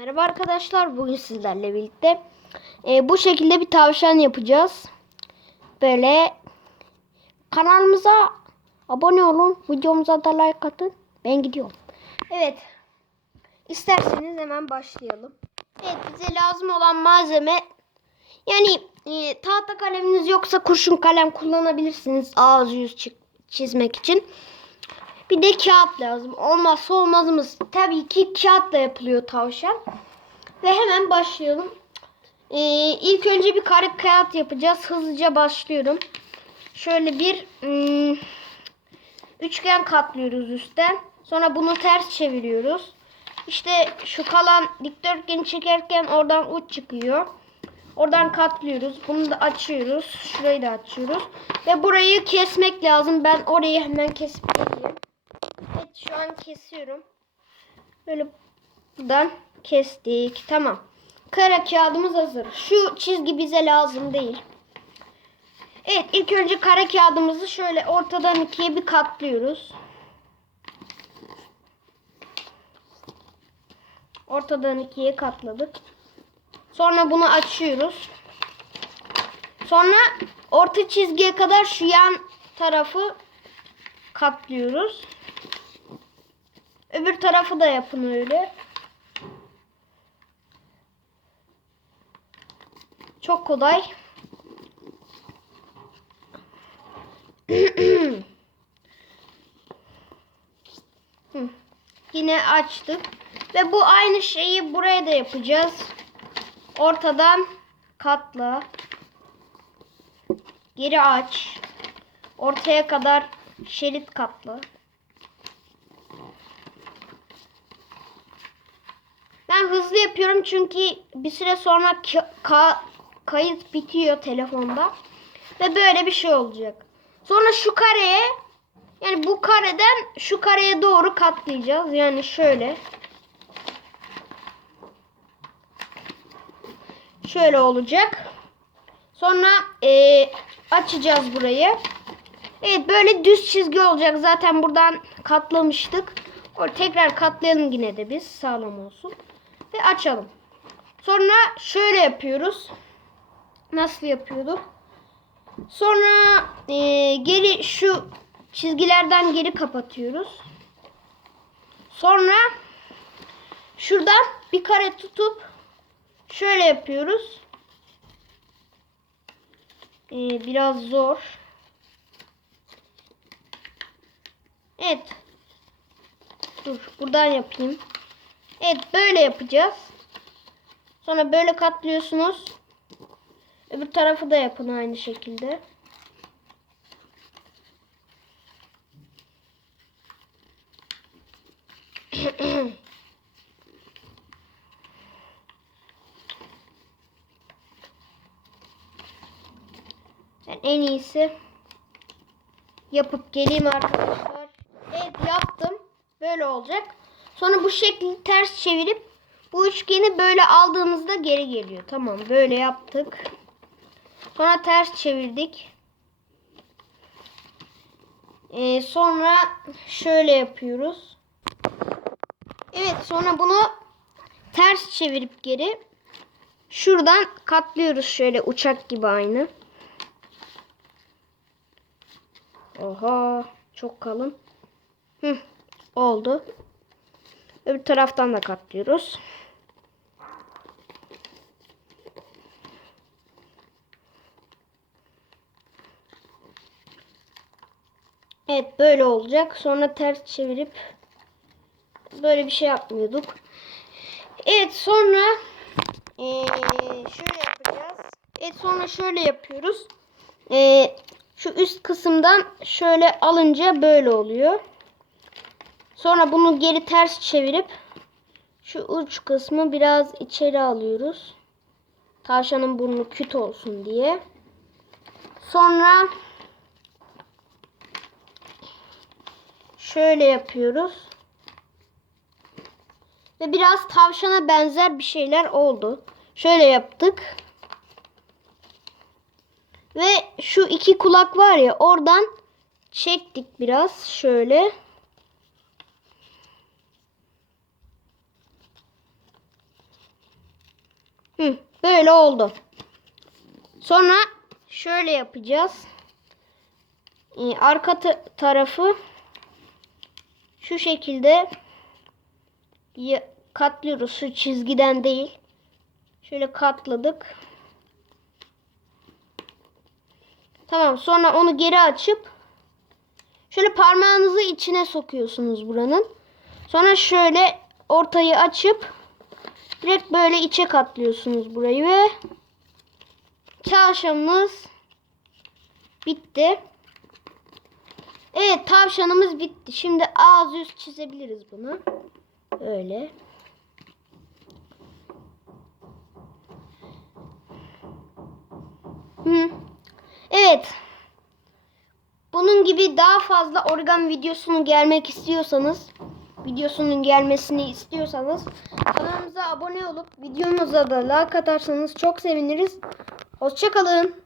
Merhaba arkadaşlar. Bugün sizlerle birlikte e, bu şekilde bir tavşan yapacağız. Böyle kanalımıza abone olun. Videomuza da like atın. Ben gidiyorum. Evet. İsterseniz hemen başlayalım. Evet bize lazım olan malzeme yani e, tahta kaleminiz yoksa kurşun kalem kullanabilirsiniz. Ağız yüz çi- çizmek için. Bir de kağıt lazım. Olmazsa olmazımız. Tabii ki kağıtla yapılıyor tavşan. Ve hemen başlayalım. Ee, ilk önce bir kare kağıt yapacağız. Hızlıca başlıyorum. Şöyle bir ım, üçgen katlıyoruz üstten. Sonra bunu ters çeviriyoruz. İşte şu kalan dikdörtgeni çekerken oradan uç çıkıyor. Oradan katlıyoruz. Bunu da açıyoruz. Şurayı da açıyoruz. Ve burayı kesmek lazım. Ben orayı hemen kesip geleyim. Şu an kesiyorum. Böyle buradan kestik. Tamam. Kara kağıdımız hazır. Şu çizgi bize lazım değil. Evet ilk önce kare kağıdımızı şöyle ortadan ikiye bir katlıyoruz. Ortadan ikiye katladık. Sonra bunu açıyoruz. Sonra orta çizgiye kadar şu yan tarafı katlıyoruz. Öbür tarafı da yapın öyle. Çok kolay. Yine açtık. Ve bu aynı şeyi buraya da yapacağız. Ortadan katla. Geri aç. Ortaya kadar şerit katla. Ben hızlı yapıyorum çünkü bir süre sonra ka- ka- kayıt bitiyor telefonda. Ve böyle bir şey olacak. Sonra şu kareye yani bu kareden şu kareye doğru katlayacağız. Yani şöyle. Şöyle olacak. Sonra eee, açacağız burayı. Evet böyle düz çizgi olacak. Zaten buradan katlamıştık. O tekrar katlayalım yine de biz sağlam olsun. Ve açalım. Sonra şöyle yapıyoruz. Nasıl yapıyorduk? Sonra eee, geri şu çizgilerden geri kapatıyoruz. Sonra şuradan bir kare tutup şöyle yapıyoruz. Ee, biraz zor. Evet. Dur buradan yapayım. Evet böyle yapacağız. Sonra böyle katlıyorsunuz. Öbür tarafı da yapın aynı şekilde. Ben en iyisi yapıp geleyim arkadaşlar. Evet yaptım. Böyle olacak. Sonra bu şekli ters çevirip bu üçgeni böyle aldığımızda geri geliyor. Tamam böyle yaptık. Sonra ters çevirdik. Ee, sonra şöyle yapıyoruz. Evet sonra bunu ters çevirip geri şuradan katlıyoruz şöyle uçak gibi aynı. Oha çok kalın. Hı, oldu. Öbür taraftan da katlıyoruz. Evet böyle olacak. Sonra ters çevirip böyle bir şey yapmıyorduk. Evet sonra eee, şöyle yapacağız. Evet sonra şöyle yapıyoruz. Eee, şu üst kısımdan şöyle alınca böyle oluyor. Sonra bunu geri ters çevirip şu uç kısmı biraz içeri alıyoruz. Tavşanın burnu küt olsun diye. Sonra şöyle yapıyoruz. Ve biraz tavşana benzer bir şeyler oldu. Şöyle yaptık. Ve şu iki kulak var ya oradan çektik biraz şöyle. Hı, böyle oldu. Sonra şöyle yapacağız. Ee, arka ta- tarafı şu şekilde katlıyoruz. Şu çizgiden değil. Şöyle katladık. Tamam sonra onu geri açıp şöyle parmağınızı içine sokuyorsunuz buranın. Sonra şöyle ortayı açıp direkt böyle içe katlıyorsunuz burayı ve tavşanımız bitti. Evet tavşanımız bitti. Şimdi ağız yüz çizebiliriz bunu. Öyle. Evet. Bunun gibi daha fazla origami videosunun gelmek istiyorsanız, videosunun gelmesini istiyorsanız kanalımıza abone olup videomuza da like atarsanız çok seviniriz. Hoşçakalın.